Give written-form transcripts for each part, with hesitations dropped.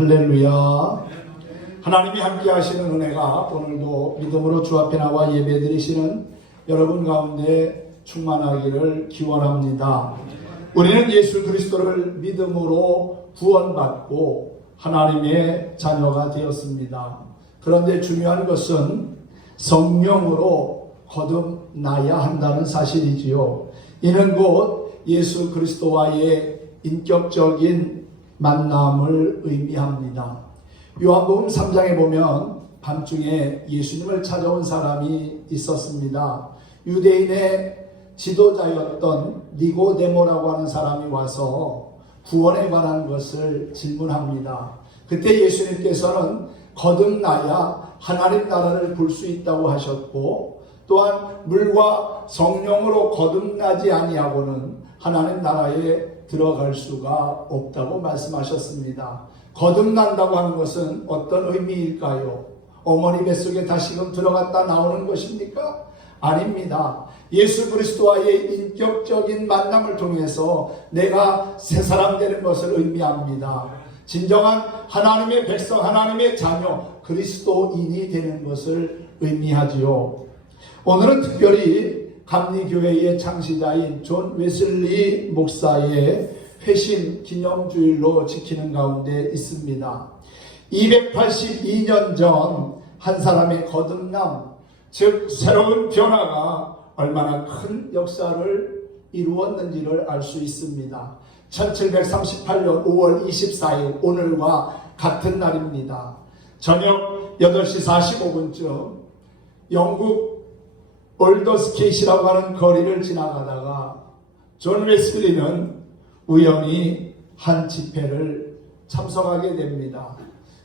할렐루야. 하나님이 함께 하시는 은혜가 오늘도 믿음으로 주 앞에 나와 예배드리시는 여러분 가운데 충만하기를 기원합니다. 우리는 예수 그리스도를 믿음으로 구원받고 하나님의 자녀가 되었습니다. 그런데 중요한 것은 성령으로 거듭나야 한다는 사실이지요. 이는 곧 예수 그리스도와의 인격적인 만남을 의미합니다. 요한복음 3장에 보면 밤중에 예수님을 찾아온 사람이 있었습니다. 유대인의 지도자였던 니고데모라고 하는 사람이 와서 구원에 관한 것을 질문합니다. 그때 예수님께서는 거듭나야 하나님 나라를 볼 수 있다고 하셨고, 또한 물과 성령으로 거듭나지 아니하고는 하나님 나라에 들어갈 수가 없다고 말씀하셨습니다. 거듭난다고 하는 것은 어떤 의미일까요? 어머니 뱃속에 다시금 들어갔다 나오는 것입니까? 아닙니다. 예수 그리스도와의 인격적인 만남을 통해서 내가 새 사람 되는 것을 의미합니다. 진정한 하나님의 백성, 하나님의 자녀, 그리스도인이 되는 것을 의미하지요. 오늘은 특별히 감리교회의 창시자인 존 웨슬리 목사의 회심 기념주일로 지키는 가운데 있습니다. 282년 전 한 사람의 거듭남, 즉 새로운 변화가 얼마나 큰 역사를 이루었는지를 알 수 있습니다. 1738년 5월 24일 오늘과 같은 날입니다. 저녁 8시 45분쯤 영국 올더스케이시라고 하는 거리를 지나가다가 존 웨슬리는 우연히 한 집회를 참석하게 됩니다.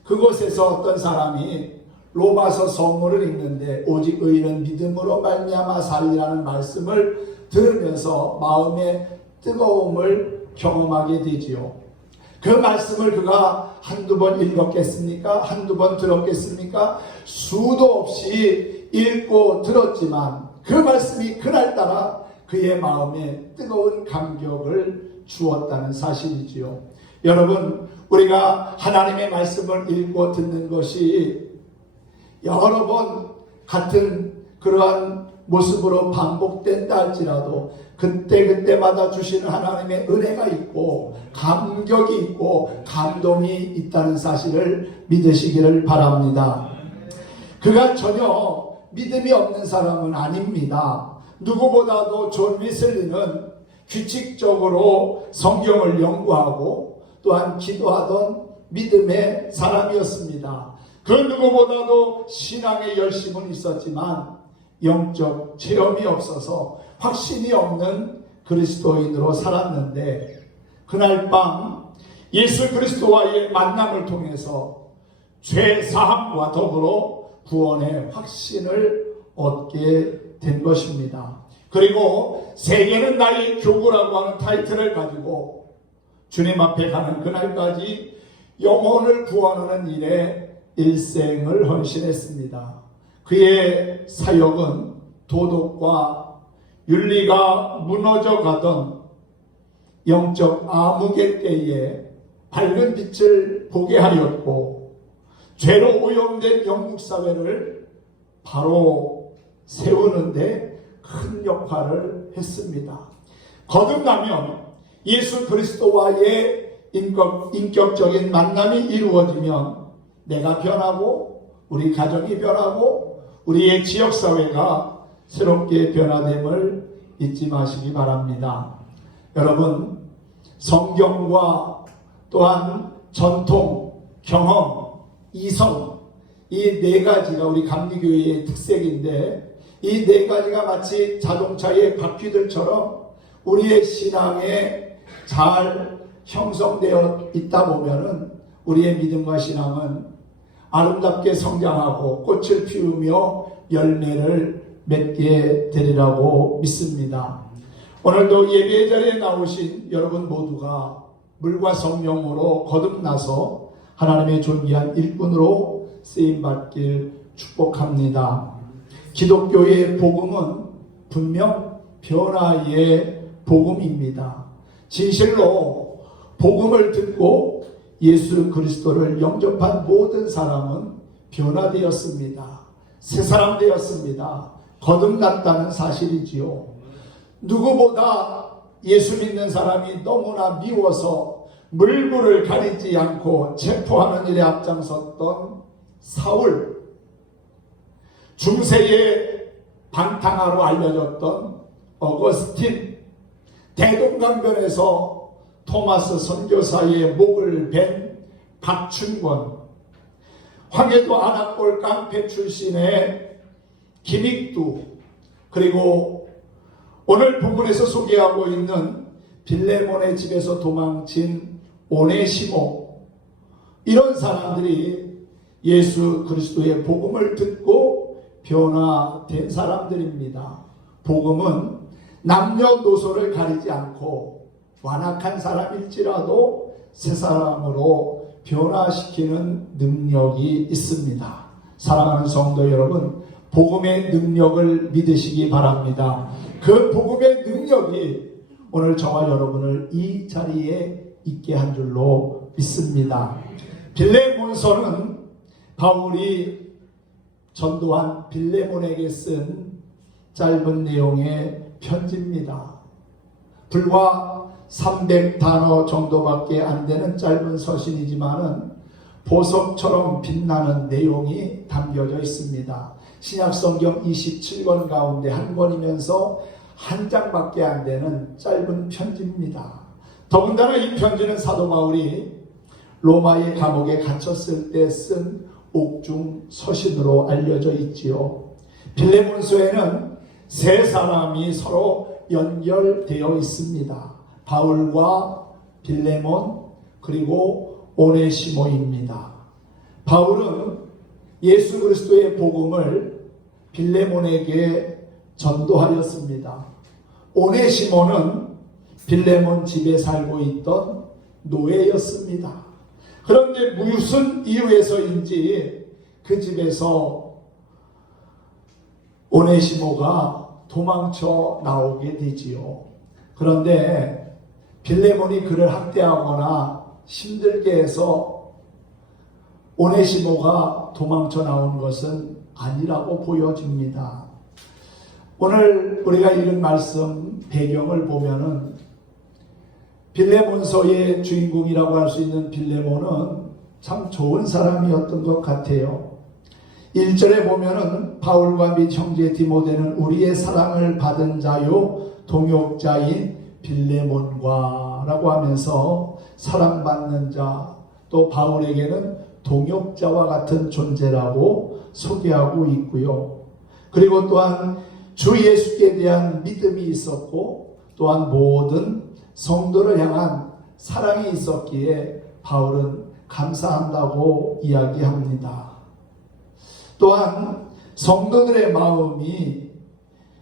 그곳에서 어떤 사람이 로마서 서문을 읽는데 오직 의인은 믿음으로 말미암아 살리라는 말씀을 들으면서 마음의 뜨거움을 경험하게 되지요. 그 말씀을 그가 한두 번 읽었겠습니까? 한두 번 들었겠습니까? 수도 없이 읽고 들었지만 그 말씀이 그날따라 그의 마음에 뜨거운 감격을 주었다는 사실이지요. 여러분, 우리가 하나님의 말씀을 읽고 듣는 것이 여러 번 같은 그러한 모습으로 반복된다 할지라도 그때마다 주시는 하나님의 은혜가 있고 감격이 있고 감동이 있다는 사실을 믿으시기를 바랍니다. 그가 전혀 믿음이 없는 사람은 아닙니다. 누구보다도 존 웨슬리는 규칙적으로 성경을 연구하고 또한 기도하던 믿음의 사람이었습니다. 그 누구보다도 신앙의 열심은 있었지만 영적 체험이 없어서 확신이 없는 그리스도인으로 살았는데, 그날 밤 예수 그리스도와의 만남을 통해서 죄 사함과 더불어 구원의 확신을 얻게 된 것입니다. 그리고 세계는 나의 교구라고 하는 타이틀을 가지고 주님 앞에 가는 그날까지 영혼을 구원하는 일에 일생을 헌신했습니다. 그의 사역은 도덕과 윤리가 무너져 가던 영적 암흑의 때에 밝은 빛을 보게 하였고, 죄로 오염된 영국 사회를 바로 세우는데 큰 역할을 했습니다. 거듭나면 예수 그리스도와의 인격적인 만남이 이루어지면 내가 변하고 우리 가정이 변하고 우리의 지역사회가 새롭게 변화됨을 잊지 마시기 바랍니다. 여러분, 성경과 또한 전통, 경험, 이성, 이 네 가지가 우리 감리교회의 특색인데, 이 네 가지가 마치 자동차의 바퀴들처럼 우리의 신앙에 잘 형성되어 있다 보면은 우리의 믿음과 신앙은 아름답게 성장하고 꽃을 피우며 열매를 맺게 되리라고 믿습니다. 오늘도 예배 자리에 나오신 여러분 모두가 물과 성령으로 거듭나서 하나님의 존귀한 일꾼으로 쓰임받길 축복합니다. 기독교의 복음은 분명 변화의 복음입니다. 진실로 복음을 듣고 예수 그리스도를 영접한 모든 사람은 변화되었습니다. 새 사람 되었습니다. 거듭났다는 사실이지요. 누구보다 예수 믿는 사람이 너무나 미워서 물불을 가리지 않고 체포하는 일에 앞장섰던 사울, 중세의 방탕하로 알려졌던 어거스틴, 대동강변에서 토마스 선교사의 목을 벤 박춘권, 황해도 안악골 깡패 출신의 김익두, 그리고 오늘 본문에서 소개하고 있는 빌레몬의 집에서 도망친 오네시모, 이런 사람들이 예수 그리스도의 복음을 듣고 변화된 사람들입니다. 복음은 남녀노소를 가리지 않고 완악한 사람일지라도 새 사람으로 변화시키는 능력이 있습니다. 사랑하는 성도 여러분, 복음의 능력을 믿으시기 바랍니다. 그 복음의 능력이 오늘 저와 여러분을 이 자리에 있게 한 줄로 믿습니다. 빌레몬서는 바울이 전도한 빌레몬에게 쓴 짧은 내용의 편지입니다. 불과 300단어 정도밖에 안 되는 짧은 서신이지만은 보석처럼 빛나는 내용이 담겨져 있습니다. 신약성경 27권 가운데 한 권이면서 한 장밖에 안 되는 짧은 편지입니다. 더군다나 이 편지는 사도 바울이 로마의 감옥에 갇혔을 때 쓴 옥중 서신으로 알려져 있지요. 빌레몬서에는 세 사람이 서로 연결되어 있습니다. 바울과 빌레몬, 그리고 오네시모입니다. 바울은 예수 그리스도의 복음을 빌레몬에게 전도하였습니다. 오네시모는 빌레몬 집에 살고 있던 노예였습니다. 그런데 무슨 이유에서인지 그 집에서 오네시모가 도망쳐 나오게 되지요. 그런데 빌레몬이 그를 학대하거나 힘들게 해서 오네시모가 도망쳐 나온 것은 아니라고 보여집니다. 오늘 우리가 읽은 말씀 배경을 보면은 빌레몬서의 주인공이라고 할 수 있는 빌레몬은 참 좋은 사람이었던 것 같아요. 1절에 보면은 바울과 및 형제 디모데는 우리의 사랑을 받은 자요 동역자인 빌레몬과 라고 하면서 사랑받는 자, 또 바울에게는 동역자와 같은 존재라고 소개하고 있고요. 그리고 또한 주 예수께 대한 믿음이 있었고 또한 모든 성도를 향한 사랑이 있었기에 바울은 감사한다고 이야기합니다. 또한 성도들의 마음이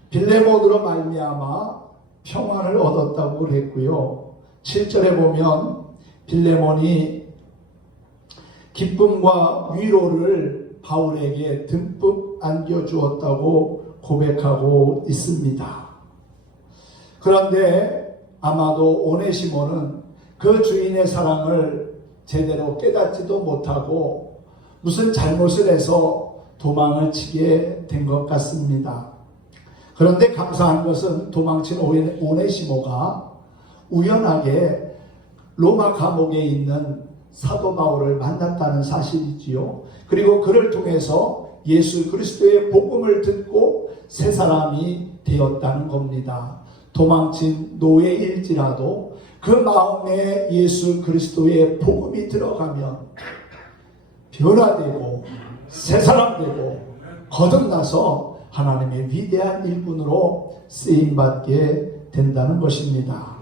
빌레몬으로 말미암아 평안을 얻었다고 그랬고요. 7절에 보면 빌레몬이 기쁨과 위로를 바울에게 듬뿍 안겨주었다고 고백하고 있습니다. 그런데 아마도 오네시모는 그 주인의 사랑을 제대로 깨닫지도 못하고 무슨 잘못을 해서 도망을 치게 된 것 같습니다. 그런데 감사한 것은 도망친 오네시모가 우연하게 로마 감옥에 있는 사도 바울을 만났다는 사실이지요. 그리고 그를 통해서 예수 그리스도의 복음을 듣고 새 사람이 되었다는 겁니다. 도망친 노예일지라도 그 마음에 예수 그리스도의 복음이 들어가면 변화되고 새 사람 되고 거듭나서 하나님의 위대한 일꾼으로 쓰임받게 된다는 것입니다.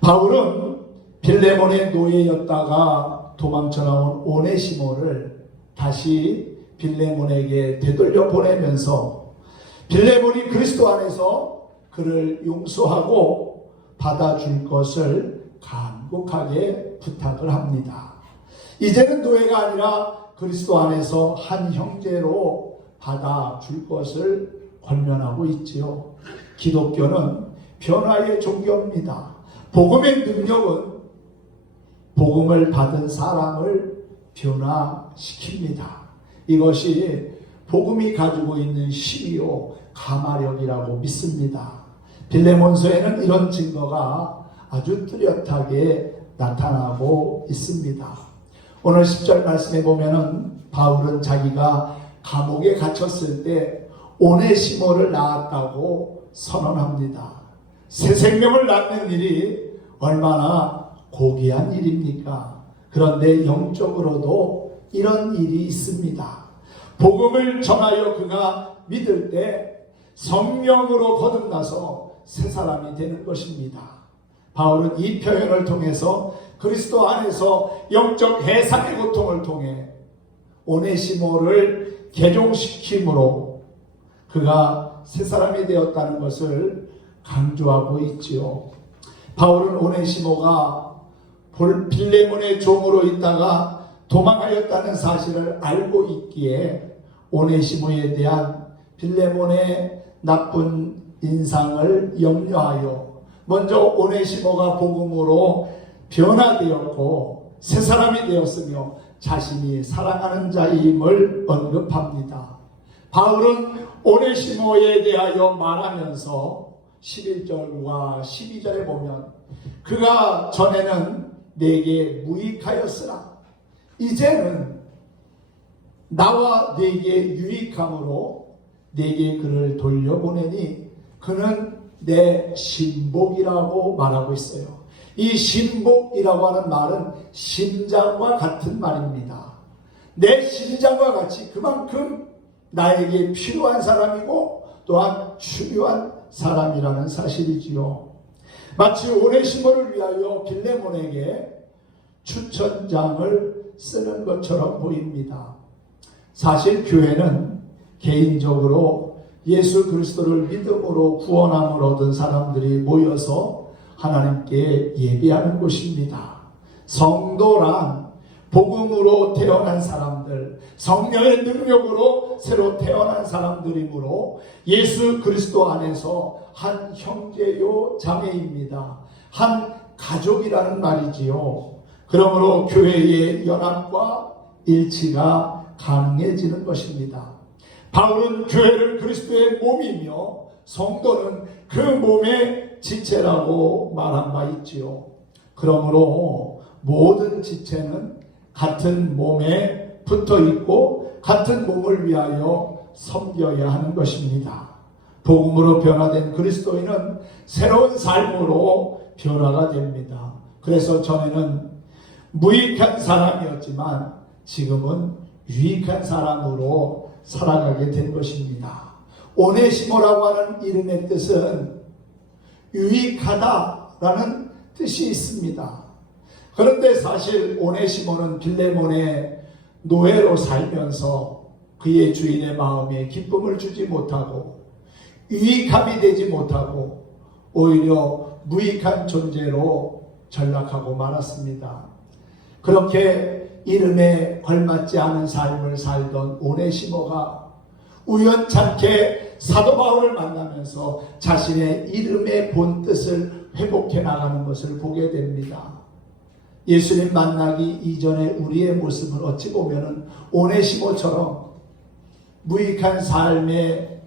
바울은 빌레몬의 노예였다가 도망쳐 나온 오네시모를 다시 빌레몬에게 되돌려 보내면서 빌레몬이 그리스도 안에서 그를 용서하고 받아줄 것을 간곡하게 부탁을 합니다. 이제는 노예가 아니라 그리스도 안에서 한 형제로 받아줄 것을 권면하고 있지요. 기독교는 변화의 종교입니다. 복음의 능력은 복음을 받은 사람을 변화시킵니다. 이것이 복음이 가지고 있는 힘이요 가마력이라고 믿습니다. 빌레몬서에는 이런 증거가 아주 뚜렷하게 나타나고 있습니다. 오늘 10절 말씀에 보면은 바울은 자기가 감옥에 갇혔을 때 오네시모를 낳았다고 선언합니다. 새 생명을 낳는 일이 얼마나 고귀한 일입니까? 그런데 영적으로도 이런 일이 있습니다. 복음을 전하여 그가 믿을 때 성령으로 거듭나서 새 사람이 되는 것입니다. 바울은 이 표현을 통해서 그리스도 안에서 영적 해상의 고통을 통해 오네시모를 개종시킴으로 그가 새 사람이 되었다는 것을 강조하고 있지요. 바울은 오네시모가 빌레몬의 종으로 있다가 도망하였다는 사실을 알고 있기에 오네시모에 대한 빌레몬의 나쁜 인상을 염려하여 먼저 오네시모가 복음으로 변화되었고 새 사람이 되었으며 자신이 사랑하는 자임을 언급합니다. 바울은 오네시모에 대하여 말하면서 11절과 12절에 보면 그가 전에는 내게 무익하였으나 이제는 나와 내게 유익함으로 내게 그를 돌려보내니 그는 내 신복이라고 말하고 있어요. 이 신복이라고 하는 말은 심장과 같은 말입니다. 내 심장과 같이 그만큼 나에게 필요한 사람이고 또한 중요한 사람이라는 사실이지요. 마치 오네시모를 위하여 빌레몬에게 추천장을 쓰는 것처럼 보입니다. 사실 교회는 개인적으로 예수 그리스도를 믿음으로 구원함을 얻은 사람들이 모여서 하나님께 예배하는 곳입니다. 성도란 복음으로 태어난 사람들, 성령의 능력으로 새로 태어난 사람들이므로 예수 그리스도 안에서 한 형제요 자매입니다. 한 가족이라는 말이지요. 그러므로 교회의 연합과 일치가 가능해지는 것입니다. 바울은 교회를 그리스도의 몸이며 성도는 그 몸의 지체라고 말한 바 있지요. 그러므로 모든 지체는 같은 몸에 붙어 있고 같은 몸을 위하여 섬겨야 하는 것입니다. 복음으로 변화된 그리스도인은 새로운 삶으로 변화가 됩니다. 그래서 전에는 무익한 사람이었지만 지금은 유익한 사람으로 살아가게 된 것입니다. 오네시모라고 하는 이름의 뜻은 유익하다라는 뜻이 있습니다. 그런데 사실 오네시모는 빌레몬의 노예로 살면서 그의 주인의 마음에 기쁨을 주지 못하고 유익함이 되지 못하고 오히려 무익한 존재로 전락하고 말았습니다. 그렇게 이름에 걸맞지 않은 삶을 살던 오네시모가 우연찮게 사도 바울을 만나면서 자신의 이름의 본뜻을 회복해 나가는 것을 보게 됩니다. 예수님 만나기 이전에 우리의 모습은 어찌 보면 오네시모처럼 무익한 삶의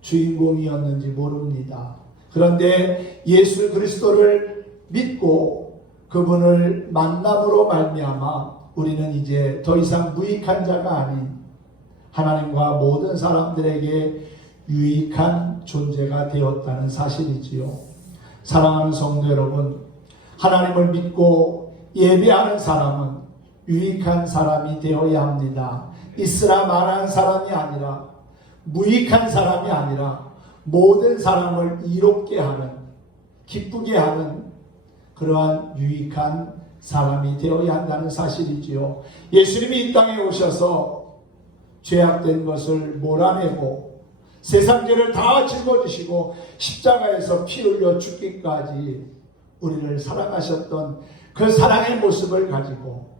주인공이었는지 모릅니다. 그런데 예수 그리스도를 믿고 그분을 만남으로 말미암아 우리는 이제 더 이상 무익한 자가 아닌 하나님과 모든 사람들에게 유익한 존재가 되었다는 사실이지요. 사랑하는 성도 여러분, 하나님을 믿고 예배하는 사람은 유익한 사람이 되어야 합니다. 있으나 마나한 사람이 아니라 무익한 사람이 아니라 모든 사람을 이롭게 하는, 기쁘게 하는 그러한 유익한 사람이 되어야 한다는 사실이지요. 예수님이 이 땅에 오셔서 죄악된 것을 몰아내고 세상 죄를 다 짊어지시고 십자가에서 피 흘려 죽기까지 우리를 사랑하셨던 그 사랑의 모습을 가지고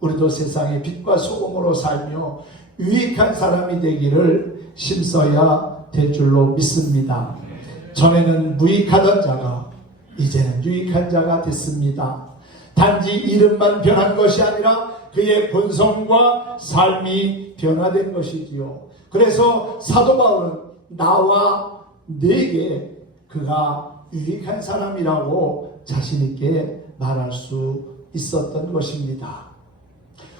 우리도 세상의 빛과 소금으로 살며 유익한 사람이 되기를 힘써야 될 줄로 믿습니다. 전에는 무익하던 자가 이제는 유익한 자가 됐습니다. 단지 이름만 변한 것이 아니라 그의 본성과 삶이 변화된 것이지요. 그래서 사도 바울은 나와 내게 그가 유익한 사람이라고 자신 있게 말할 수 있었던 것입니다.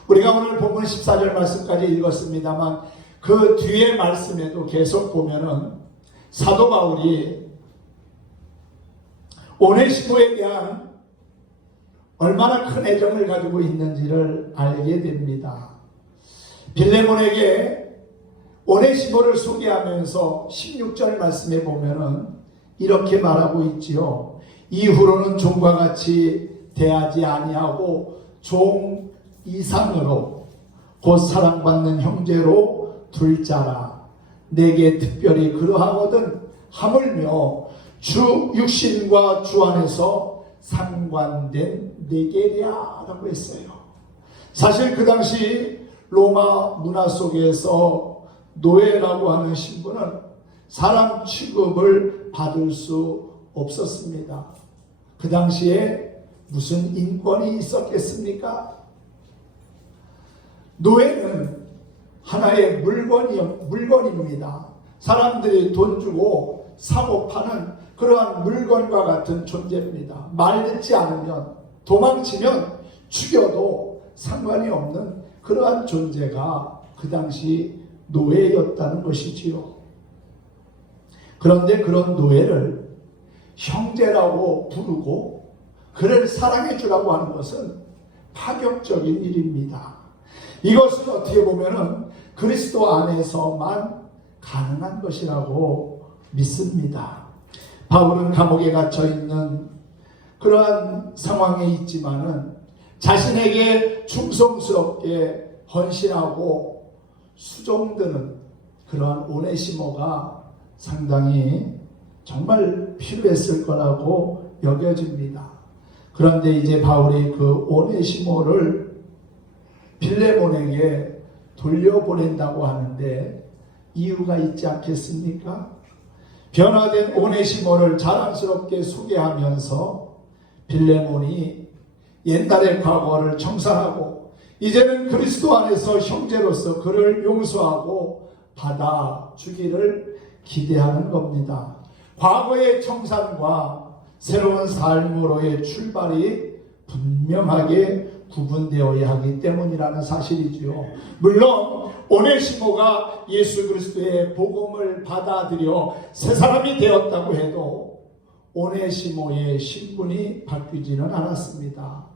우리가 오늘 본문 14절 말씀까지 읽었습니다만 그 뒤에 말씀에도 계속 보면은 사도 바울이 오네시모에 대한 얼마나 큰 애정을 가지고 있는지를 알게 됩니다. 빌레몬에게 오네시모를 소개하면서 16절 말씀에 보면은 이렇게 말하고 있지요. 이후로는 종과 같이 대하지 아니하고 종 이상으로 곧 사랑받는 형제로 둘 자라. 내게 특별히 그러하거든 하물며 주 육신과 주 안에서 상관된 네게랴 라고 했어요. 사실 그 당시 로마 문화 속에서 노예라고 하는 신분은 사람 취급을 받을 수 없었습니다. 그 당시에 무슨 인권이 있었겠습니까? 노예는 하나의 물건입니다. 사람들이 돈 주고 사고 파는 그러한 물건과 같은 존재입니다. 말 듣지 않으면, 도망치면 죽여도 상관이 없는 그러한 존재가 그 당시 노예였다는 것이지요. 그런데 그런 노예를 형제라고 부르고 그를 사랑해 주라고 하는 것은 파격적인 일입니다. 이것은 어떻게 보면은 그리스도 안에서만 가능한 것이라고 믿습니다. 바울은 감옥에 갇혀 있는 그러한 상황에 있지만은 자신에게 충성스럽게 헌신하고 수종드는 그러한 오네시모가 상당히 정말 필요했을 거라고 여겨집니다. 그런데 이제 바울이 그 오네시모를 빌레몬에게 돌려보낸다고 하는데 이유가 있지 않겠습니까? 변화된 오네시모를 자랑스럽게 소개하면서 빌레몬이 옛날의 과거를 청산하고 이제는 그리스도 안에서 형제로서 그를 용서하고 받아주기를 기대하는 겁니다. 과거의 청산과 새로운 삶으로의 출발이 분명하게 구분되어야 하기 때문이라는 사실이지요. 물론 오네시모가 예수 그리스도의 복음을 받아들여 새 사람이 되었다고 해도 오네시모의 신분이 바뀌지는 않았습니다.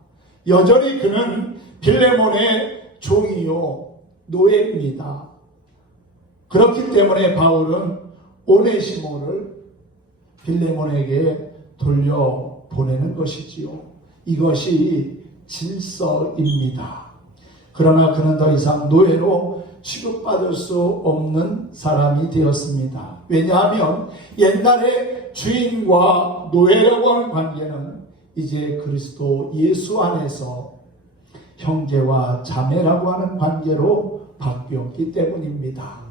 여전히 그는 빌레몬의 종이요 노예입니다. 그렇기 때문에 바울은 오네시모를 빌레몬에게 돌려보내는 것이지요. 이것이 질서입니다. 그러나 그는 더 이상 노예로 취급받을 수 없는 사람이 되었습니다. 왜냐하면 옛날에 주인과 노예라고 하는 관계는 이제 그리스도 예수 안에서 형제와 자매라고 하는 관계로 바뀌었기 때문입니다.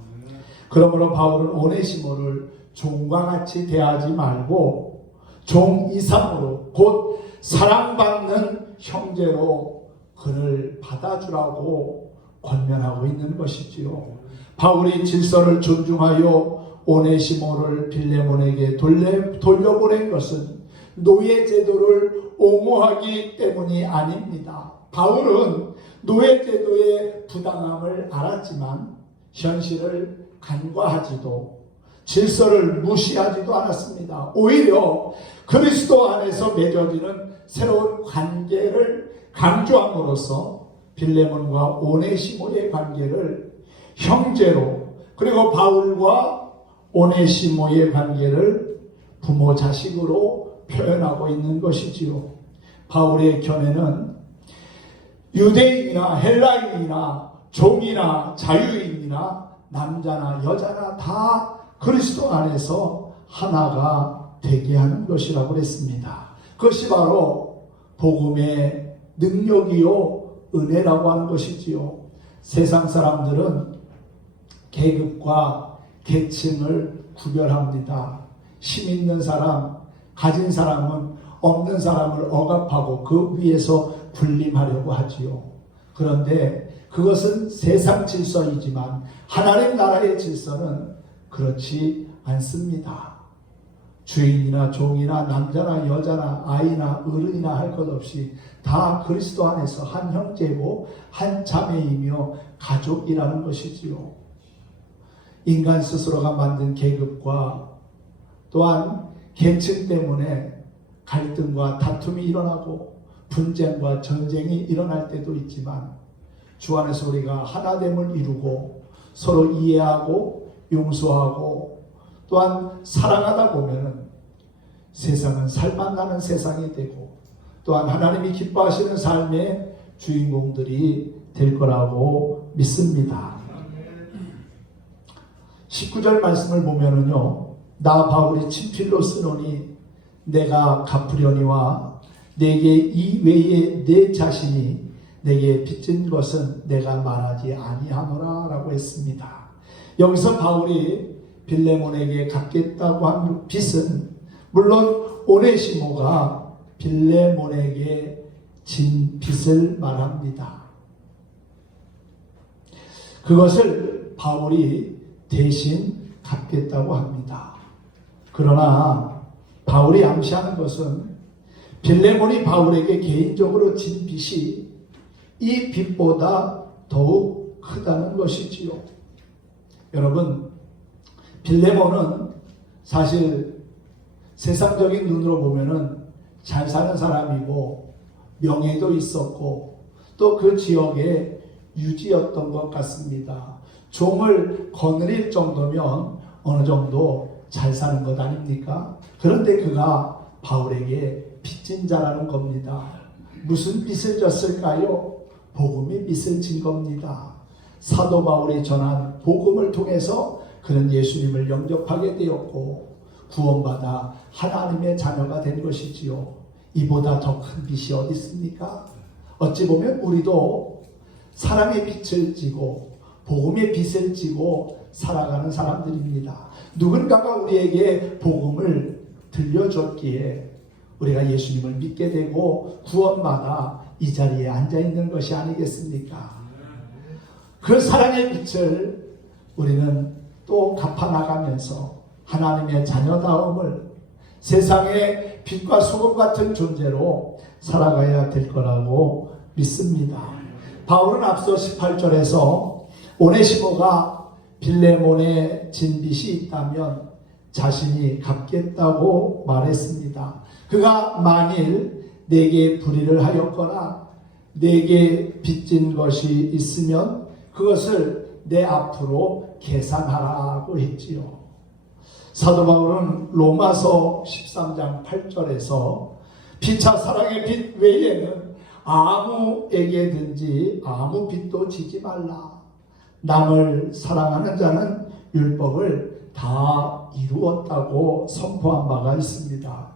그러므로 바울은 오네시모를 종과 같이 대하지 말고 종 이상으로 곧 사랑받는 형제로 그를 받아주라고 권면하고 있는 것이지요. 바울이 질서를 존중하여 오네시모를 빌레몬에게 돌려보낸 것은 노예 제도를 옹호하기 때문이 아닙니다. 바울은 노예 제도의 부당함을 알았지만 현실을 간과하지도 질서를 무시하지도 않았습니다. 오히려 그리스도 안에서 맺어지는 새로운 관계를 강조함으로써 빌레몬과 오네시모의 관계를 형제로, 그리고 바울과 오네시모의 관계를 부모 자식으로 표현하고 있는 것이지요. 바울의 견해는 유대인이나 헬라인이나 종이나 자유인이나 남자나 여자나 다 그리스도 안에서 하나가 되게 하는 것이라고 했습니다. 그것이 바로 복음의 능력이요 은혜라고 하는 것이지요. 세상 사람들은 계급과 계층을 구별합니다. 힘 있는 사람, 가진 사람은 없는 사람을 억압하고 그 위에서 군림하려고 하지요. 그런데 그것은 세상 질서이지만 하나님 나라의 질서는 그렇지 않습니다. 주인이나 종이나 남자나 여자나 아이나 어른이나 할 것 없이 다 그리스도 안에서 한 형제고 한 자매이며 가족이라는 것이지요. 인간 스스로가 만든 계급과 또한 계층 때문에 갈등과 다툼이 일어나고 분쟁과 전쟁이 일어날 때도 있지만 주 안에서 우리가 하나됨을 이루고 서로 이해하고 용서하고 또한 사랑하다 보면은 세상은 살맛나는 세상이 되고 또한 하나님이 기뻐하시는 삶의 주인공들이 될 거라고 믿습니다. 19절 말씀을 보면은요, 나 바울이 친필로 쓰노니 내가 갚으려니와 내게 이 외에 내 자신이 내게 빚진 것은 내가 말하지 아니하노라 라고 했습니다. 여기서 바울이 빌레몬에게 갚겠다고 한 빚은 물론 오네시모가 빌레몬에게 진 빚을 말합니다. 그것을 바울이 대신 갚겠다고 합니다. 그러나 바울이 암시하는 것은 빌레몬이 바울에게 개인적으로 진 빚이 이 빚보다 더욱 크다는 것이지요. 여러분, 빌레몬은 사실 세상적인 눈으로 보면은 잘 사는 사람이고 명예도 있었고 또 그 지역의 유지였던 것 같습니다. 종을 거느릴 정도면 어느 정도 잘 사는 것 아닙니까? 그런데 그가 바울에게 빚진 자라는 겁니다. 무슨 빚을 졌을까요? 복음의 빚을 진 겁니다. 사도 바울이 전한 복음을 통해서 그는 예수님을 영접하게 되었고 구원받아 하나님의 자녀가 된 것이지요. 이보다 더 큰 빚이 어디 있습니까? 어찌 보면 우리도 사랑의 빚을 지고 복음의 빚을 지고 살아가는 사람들입니다. 누군가가 우리에게 복음을 들려줬기에 우리가 예수님을 믿게 되고 구원받아 이 자리에 앉아있는 것이 아니겠습니까? 그 사랑의 빚을 우리는 또 갚아나가면서 하나님의 자녀다움을 세상의 빛과 소금 같은 존재로 살아가야 될 거라고 믿습니다. 바울은 앞서 18절에서 오네시모가 빌레몬에 진 빚이 있다면 자신이 갚겠다고 말했습니다. 그가 만일 내게 불의를 하였거나 내게 빚진 것이 있으면 그것을 내 앞으로 계산하라고 했지요. 사도 바울은 로마서 13장 8절에서 피차 사랑의 빚 외에는 아무에게든지 아무 빚도 지지 말라. 남을 사랑하는 자는 율법을 다 이루었다고 선포한 바가 있습니다.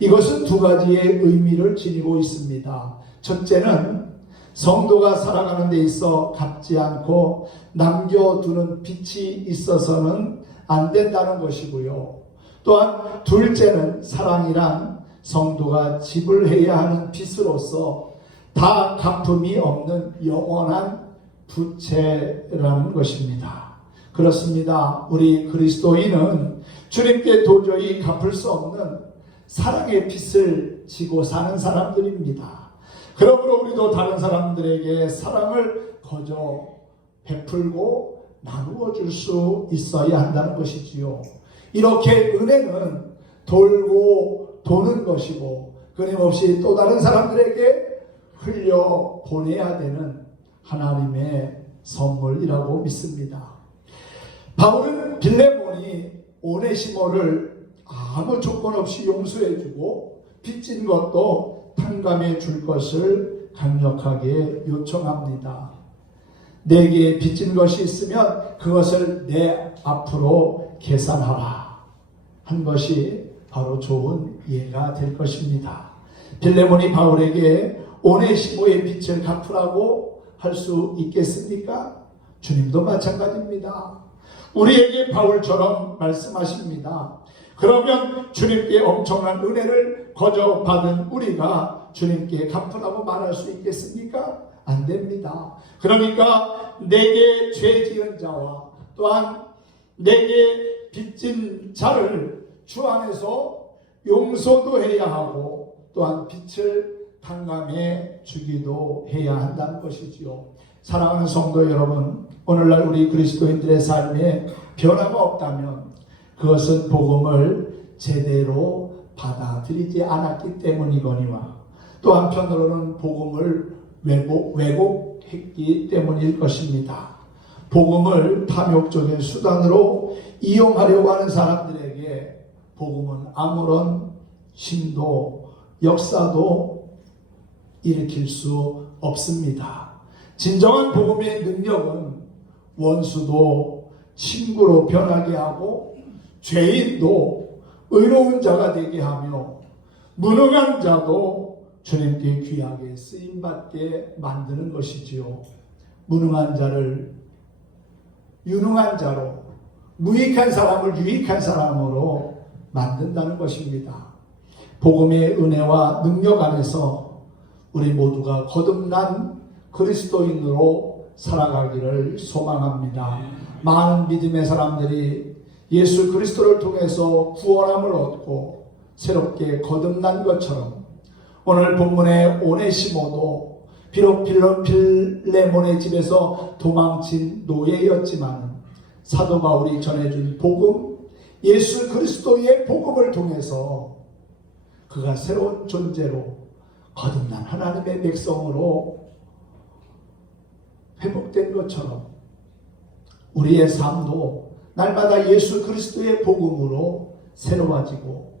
이것은 두 가지의 의미를 지니고 있습니다. 첫째는 성도가 살아가는 데 있어 갚지 않고 남겨두는 빚이 있어서는 안 된다는 것이고요. 또한 둘째는 사랑이란 성도가 지불해야 하는 빚으로서 다 갚음이 없는 영원한 부채라는 것입니다. 그렇습니다. 우리 그리스도인은 주님께 도저히 갚을 수 없는 사랑의 빚을 지고 사는 사람들입니다. 그러므로 우리도 다른 사람들에게 사랑을 거저 베풀고 나누어 줄 수 있어야 한다는 것이지요. 이렇게 은혜는 돌고 도는 것이고 끊임없이 또 다른 사람들에게 흘려 보내야 되는 하나님의 선물이라고 믿습니다. 바울은 빌레몬이 오네시모를 아무 조건 없이 용서해주고 빚진 것도 탕감해 줄 것을 강력하게 요청합니다. 내게 빚진 것이 있으면 그것을 내 앞으로 계산하라 한 것이 바로 좋은 예가 될 것입니다. 빌레몬이 바울에게 오네시모의 빚을 갚으라고 할 수 있겠습니까? 주님도 마찬가지입니다. 우리에게 바울처럼 말씀하십니다. 그러면 주님께 엄청난 은혜를 거저 받은 우리가 주님께 갚으라고 말할 수 있겠습니까? 안 됩니다. 그러니까 내게 죄 지은 자와 또한 내게 빚진 자를 주 안에서 용서도 해야 하고 또한 빛을 탕감해 주기도 해야 한다는 것이지요. 사랑하는 성도 여러분, 오늘날 우리 그리스도인들의 삶에 변화가 없다면 그것은 복음을 제대로 받아들이지 않았기 때문이거니와 또 한편으로는 복음을 왜곡했기 때문일 것입니다. 복음을 탐욕적인 수단으로 이용하려고 하는 사람들에게 복음은 아무런 힘도 역사도 일으킬 수 없습니다. 진정한 복음의 능력은 원수도 친구로 변하게 하고 죄인도 의로운 자가 되게 하며 무능한 자도 주님께 귀하게 쓰임받게 만드는 것이지요. 무능한 자를 유능한 자로, 무익한 사람을 유익한 사람으로 만든다는 것입니다. 복음의 은혜와 능력 안에서 우리 모두가 거듭난 그리스도인으로 살아가기를 소망합니다. 많은 믿음의 사람들이 예수 그리스도를 통해서 구원함을 얻고 새롭게 거듭난 것처럼 오늘 본문의 오네시모도 비록 필레몬의 집에서 도망친 노예였지만 사도 바울이 전해준 복음, 예수 그리스도의 복음을 통해서 그가 새로운 존재로 거듭난 하나님의 백성으로 회복된 것처럼 우리의 삶도 날마다 예수 그리스도의 복음으로 새로워지고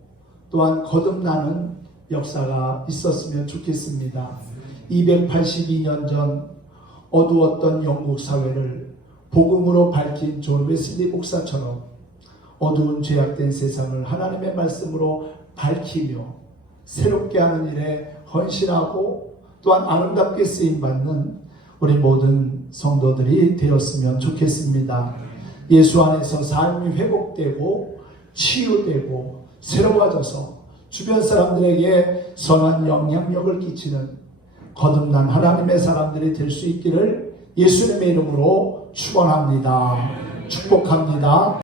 또한 거듭나는 역사가 있었으면 좋겠습니다. 282년 전 어두웠던 영국 사회를 복음으로 밝힌 존 웨슬리 목사처럼 어두운 죄악된 세상을 하나님의 말씀으로 밝히며 새롭게 하는 일에 헌신하고 또한 아름답게 쓰임받는 우리 모든 성도들이 되었으면 좋겠습니다. 예수 안에서 삶이 회복되고 치유되고 새로워져서 주변 사람들에게 선한 영향력을 끼치는 거듭난 하나님의 사람들이 될 수 있기를 예수님의 이름으로 축원합니다. 축복합니다.